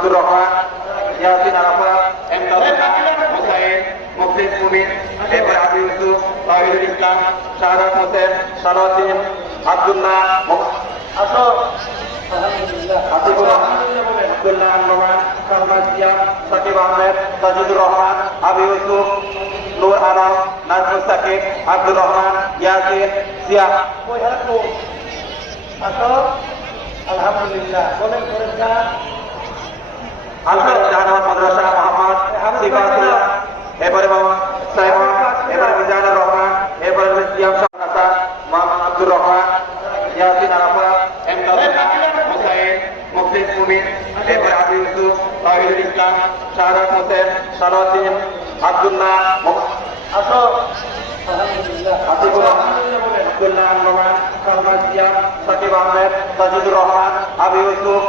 আব্দুর রহমান, ইয়াসিন আরাফাত, এমদাদ হুসাইন, মুফলিস মুমিন, এরপরে আবু ইউসুফ, তাহিরুল ইসলাম, শাহাদাত হোসেন, সালাউদ্দিন, আব্দুল্লাহ, আতিকুর রহমান, আব্দুল্লাহ আল-নোমান, সালমান জিয়া, সাকিব আহমেদ, তাজিদুর রহমান, আবু ইউসুফ, নূর আলম, নাজমুল সাকিব, আব্দুর রহমান, ইয়াসিন, জিয়া। আলহামদুলিল্লাহ বলেন জাহানাবাদ মাদ্রাসা মোহাম্মদ সিফাতুল্লাহ, এরপরে মোহাম্মদ সাইমন, এরপরে মিজানুর রহমান, এরপরে সিয়াম শাহ হাসান, মোহাম্মদ আব্দুর রহমান, ইয়াসিন আরাফাত, এমদাদ হুসাইন, মুফলিস মুমিন, এরপরে আবু ইউসুফ, তাহিরুল ইসলাম, শাহাদাত হোসেন, সালাউদ্দিন, আব্দুল্লাহ, আতিকুর রহমান, আব্দুল্লাহ আল-নোমান, সালমান জিয়া, সাকিব আহমেদ, তাজিদুর রহমান, আবু ইউসুফ,